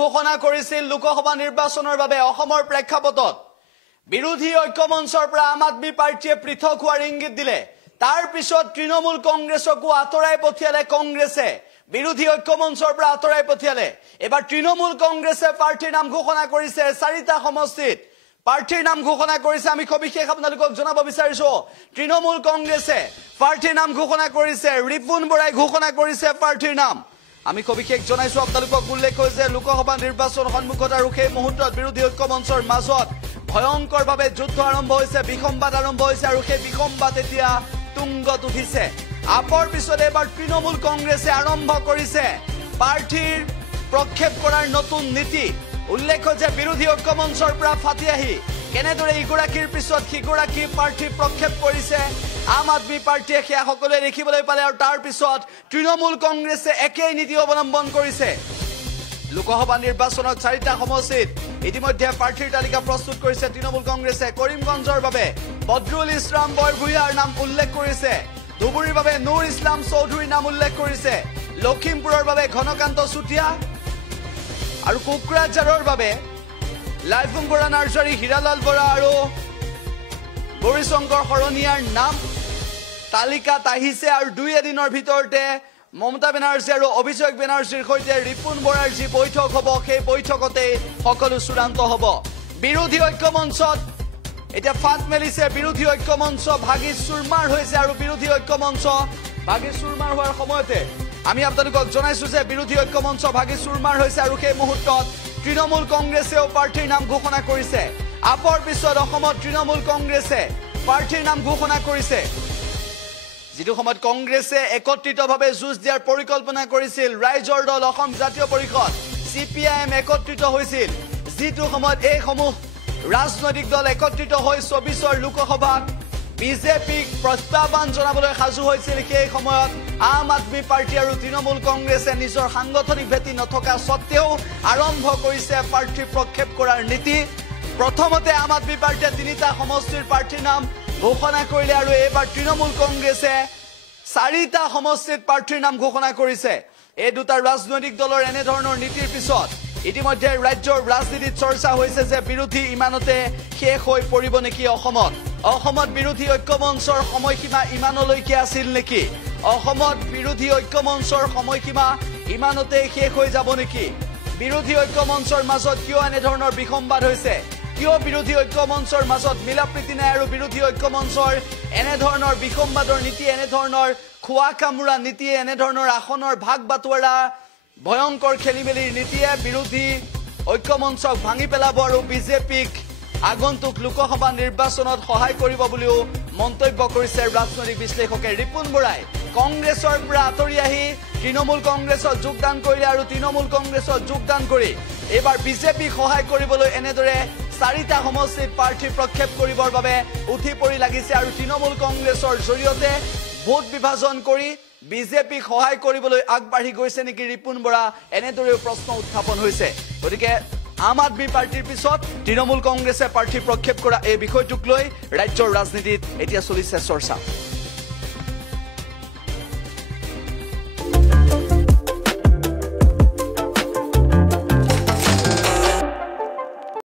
ঘোষণা কৰিছিল লোকসভা নিৰ্বাচনৰ বাবে অসমৰ প্ৰেক্ষাপটত বিৰোধী ঐক্যমঞ্চৰ পৰা আম আদমি পাৰ্টিয়ে পৃথক হোৱাৰ ইংগিত দিলে তাৰ পিছত তৃণমূল কংগ্ৰেছকো আতৰাই পঠিয়ালে কংগ্ৰেছে বিৰোধী ঐক্যমঞ্চৰ পৰা আতৰাই পঠিয়ালে এবাৰ তৃণমূল কংগ্ৰেছে পাৰ্টিৰ নাম ঘোষণা কৰিছে চাৰিটা সমষ্টিত পাৰ্টিৰ নাম ঘোষণা কৰিছে আমি সবিশেষ আপোনালোকক জনাব বিচাৰিছো তৃণমূল কংগ্ৰেছে পাৰ্টিৰ নাম ঘোষণা কৰিছে ৰিপুন বৰাই ঘোষণা কৰিছে পাৰ্টিৰ নাম আমি সবিশেষ জনাইছো আপোনালোকক উল্লেখ হৈছে লোকসভা নিৰ্বাচন সন্মুখত আৰু সেই মুহূৰ্তত বিৰোধী ঐক্যমঞ্চৰ মাজত ভয়ংকৰভাৱে যুদ্ধ আৰম্ভ হৈছে বিসম্বাদ আৰম্ভ হৈছে আৰু সেই বিসম্বাদ এতিয়া তুংগত উঠিছে আপৰ পিছত এবাৰ তৃণমূল কংগ্ৰেছে আৰম্ভ কৰিছে পাৰ্টিৰ প্ৰক্ষেপ কৰাৰ নতুন নীতি উল্লেখ যে বিৰোধী ঐক্যমঞ্চৰ পৰা ফাটি আহি কেনেদৰে ইগৰাকীৰ পিছত সিগৰাকী পাৰ্টি প্ৰক্ষেপ কৰিছে আম আদমি পাৰ্টিয়ে সেয়া সকলোৱে দেখিবলৈ পালে আৰু তাৰ পিছত তৃণমূল কংগ্ৰেছে একেই নীতি অৱলম্বন কৰিছে লোকসভা নিৰ্বাচনত চাৰিটা সমষ্টিত ইতিমধ্যে প্ৰাৰ্থীৰ তালিকা প্ৰস্তুত কৰিছে তৃণমূল কংগ্ৰেছে কৰিমগঞ্জৰ বাবে বদৰুল ইছলাম বৰভূঞাৰ নাম উল্লেখ কৰিছে ধুবুৰীৰ বাবে নুৰ ইছলাম চৌধুৰীৰ নাম উল্লেখ কৰিছে লখিমপুৰৰ বাবে ঘনকান্ত চুতীয়া আৰু কোকৰাঝাৰৰ বাবে লাইফুং বৰা নাৰ্জাৰী হীৰালাল বৰা আৰু গৌৰীশংকৰ শৰণীয়াৰ নাম তালিকাত আহিছে আৰু দুই এদিনৰ ভিতৰতে মমতা বেনাৰ্জী আৰু অভিষেক বেনাৰ্জীৰ সৈতে ৰিপুন বৰাৰ যি বৈঠক হ'ব সেই বৈঠকতে সকলো চূড়ান্ত হ'ব বিৰোধী ঐক্যমঞ্চত এতিয়া ফাট মেলিছে বিৰোধী ঐক্যমঞ্চ ভাগি চুৰমাৰ হৈছে আৰু বিৰোধী ঐক্যমঞ্চ ভাগি চুৰমাৰ হোৱাৰ সময়তে আমি আপোনালোকক জনাইছো যে বিৰোধী ঐক্যমঞ্চ ভাগি চুৰমাৰ হৈছে আৰু সেই মুহূৰ্তত তৃণমূল কংগ্ৰেছেও প্ৰাৰ্থীৰ নাম ঘোষণা কৰিছে আপৰ পিছত অসমত তৃণমূল কংগ্ৰেছে প্ৰাৰ্থীৰ নাম ঘোষণা কৰিছে যিটো সময়ত কংগ্ৰেছে একত্ৰিতভাৱে যুঁজ দিয়াৰ পৰিকল্পনা কৰিছিল ৰাইজৰ দল অসম জাতীয় পৰিষদ CPIM একত্ৰিত হৈছিল যিটো সময়ত এই সমূহ ৰাজনৈতিক দল একত্ৰিত হৈ 24ৰ লোকসভাত বিজেপিক প্ৰত্যাহ্বান জনাবলৈ সাজু হৈছিল সেই সময়ত আম আদমি পাৰ্টি আৰু তৃণমূল কংগ্ৰেছে নিজৰ সাংগঠনিক ভেটি নথকা সত্ত্বেও আৰম্ভ কৰিছে প্ৰাৰ্থী প্ৰক্ষেপ কৰাৰ নীতি প্ৰথমতে আম আদমি পাৰ্টিয়ে তিনিটা সমষ্টিৰ প্ৰাৰ্থীৰ নাম ঘোষণা কৰিলে আৰু এবাৰ তৃণমূল কংগ্ৰেছে চাৰিটা সমষ্টিত প্ৰাৰ্থীৰ নাম ঘোষণা কৰিছে এই দুটা ৰাজনৈতিক দলৰ এনে ধৰণৰ নীতিৰ পিছত ইতিমধ্যে ৰাজ্যৰ ৰাজনীতিত চৰ্চা হৈছে যে বিৰোধী ইমানতে শেষ হৈ পৰিব নেকি অসমত বিৰোধী ঐক্যমঞ্চৰ সময়সীমা ইমানলৈকে আছিল নেকি অসমত বিৰোধী ঐক্যমঞ্চৰ সময়সীমা ইমানতে শেষ হৈ যাব নেকি বিৰোধী ঐক্যমঞ্চৰ মাজত কিয় এনে ধৰণৰ বিসম্বাদ হৈছে কিয় বিৰোধী ঐক্যমঞ্চৰ মাজত মিলাপ্ৰীতি নাই আৰু বিৰোধী ঐক্যমঞ্চৰ এনে ধৰণৰ বিসম্বাদৰ নীতি এনে ধৰণৰ খোৱা কামোৰা নীতি এনে ধৰণৰ আসনৰ ভাগ বাটোৱাৰা ভয়ংকৰ খেলিমেলিৰ নীতিয়ে বিৰোধী ঐক্যমঞ্চক ভাঙি পেলাব আৰু বিজেপিক আগন্তুক লোকসভা নিৰ্বাচনত সহায় কৰিব বুলিও মন্তব্য কৰিছে ৰাজনৈতিক বিশ্লেষকে ৰিপুন বৰাই কংগ্ৰেছৰ পৰা আঁতৰি আহি তৃণমূল কংগ্ৰেছত যোগদান কৰিলে আৰু তৃণমূল কংগ্ৰেছত যোগদান কৰি এবাৰ বিজেপিক সহায় কৰিবলৈ এনেদৰে চাৰিটা সমষ্টিত প্ৰাৰ্থী প্ৰক্ষেপ কৰিবৰ বাবে উঠি পৰি লাগিছে আৰু তৃণমূল কংগ্ৰেছৰ জৰিয়তে ভোট বিভাজন কৰি বিজেপিক সহায় কৰিবলৈ আগবাঢ়ি গৈছে নেকি ৰিপুন বৰা এনেদৰেও প্ৰশ্ন উত্থাপন হৈছে গতিকে আম আদমি পাৰ্টিৰ পিছত তৃণমূল কংগ্ৰেছে প্ৰাৰ্থী প্ৰক্ষেপ কৰা এই বিষয়টোক লৈ ৰাজ্যৰ ৰাজনীতিত এতিয়া চলিছে চৰ্চা